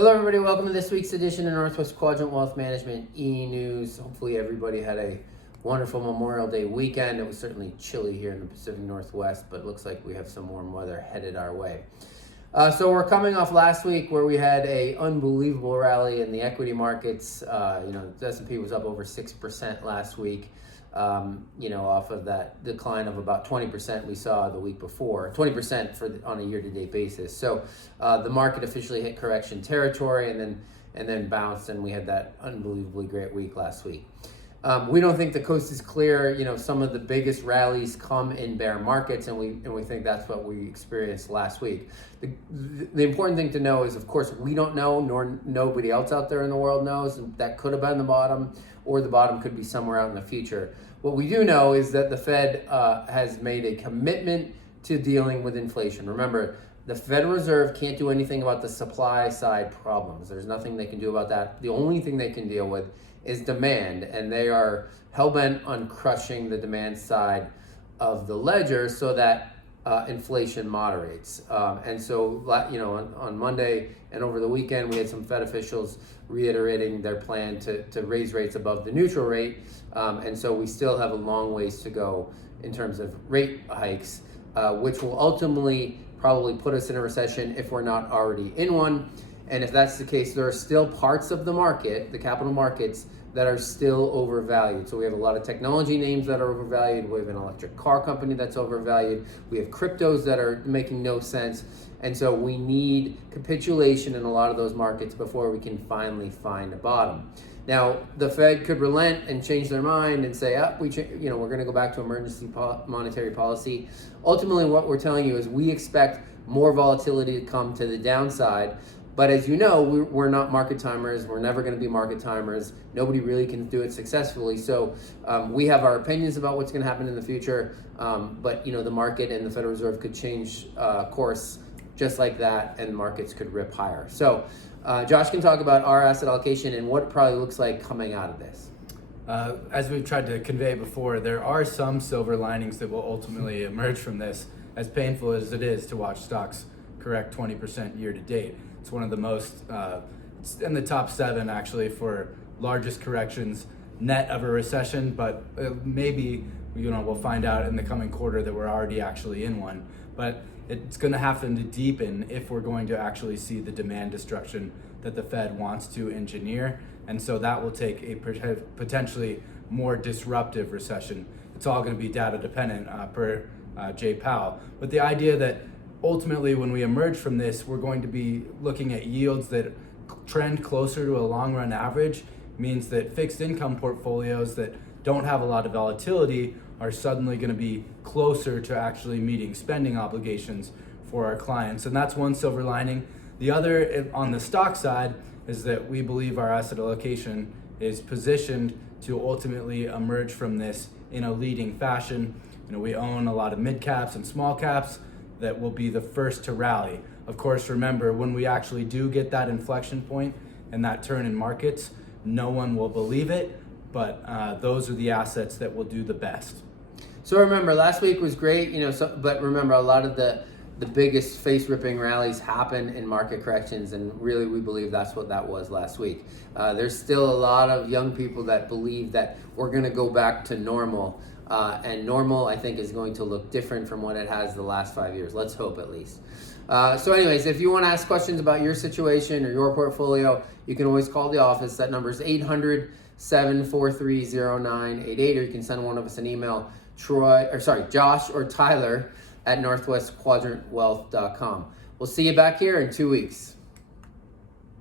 Hello everybody, welcome to this week's edition of Northwest Quadrant Wealth Management E-News. Hopefully everybody had a wonderful Memorial Day weekend. It was certainly chilly here in the Pacific Northwest, but it looks like we have some warm weather headed our way. So we're coming off last week where we had a unbelievable rally in the equity markets. The S&P was up over 6% last week. Off of that decline of about 20% we saw the week before, 20% on a year-to-date basis. So the market officially hit correction territory and then bounced, and we had that unbelievably great week last week. We don't think the coast is clear. Some of the biggest rallies come in bear markets, and we think that's what we experienced last week. The important thing to know is, of course, we don't know, nor nobody else out there in the world knows. That could have been the bottom, or the bottom could be somewhere out in the future. What we do know is that the Fed has made a commitment to dealing with inflation. Remember, the Federal Reserve can't do anything about the supply side problems. There's nothing they can do about that. The only thing they can deal with is demand, and they are hell-bent on crushing the demand side of the ledger so that inflation moderates. And so, on Monday and over the weekend, we had some Fed officials reiterating their plan to raise rates above the neutral rate. And so we still have a long ways to go in terms of rate hikes, which will ultimately probably put us in a recession if we're not already in one. And if that's the case, there are still parts of the market, the capital markets, that are still overvalued. So we have a lot of technology names that are overvalued. We have an electric car company that's overvalued. We have cryptos that are making no sense. And so we need capitulation in a lot of those markets before we can finally find a bottom. Now, the Fed could relent and change their mind and say, we're going to go back to emergency monetary policy. Ultimately, what we're telling you is we expect more volatility to come to the downside. But as you know, we're not market timers. We're never going to be market timers. Nobody really can do it successfully. So we have our opinions about what's going to happen in the future. But the market and the Federal Reserve could change course just like that, and markets could rip higher. So Josh can talk about our asset allocation and what it probably looks like coming out of this. As we've tried to convey before, there are some silver linings that will ultimately emerge from this, as painful as it is to watch stocks correct 20% year to date. It's one of the most, it's in the top 7 actually for largest corrections net of a recession, but maybe we'll find out in the coming quarter that we're already actually in one. But it's going to happen to deepen if we're going to actually see the demand destruction that the Fed wants to engineer. And so that will take a potentially more disruptive recession. It's all going to be data dependent per Jay Powell. But the idea that ultimately when we emerge from this, we're going to be looking at yields that trend closer to a long run average means that fixed income portfolios that don't have a lot of volatility are suddenly going to be closer to actually meeting spending obligations for our clients. And that's one silver lining. The other on the stock side is that we believe our asset allocation is positioned to ultimately emerge from this in a leading fashion. We own a lot of mid caps and small caps that will be the first to rally. Of course, remember, when we actually do get that inflection point and that turn in markets, no one will believe it, but those are the assets that will do the best. So remember, last week was great, but remember, a lot of the biggest face-ripping rallies happen in market corrections, and really we believe that's what that was last week. There's still a lot of young people that believe that we're going to go back to normal, and normal, I think, is going to look different from what it has the last 5 years. Let's hope, at least. So anyways, if you want to ask questions about your situation or your portfolio, you can always call the office. That number is 800-743-0988, or you can send one of us an email, Josh or Tyler at northwestquadrantwealth.com. We'll see you back here in 2 weeks.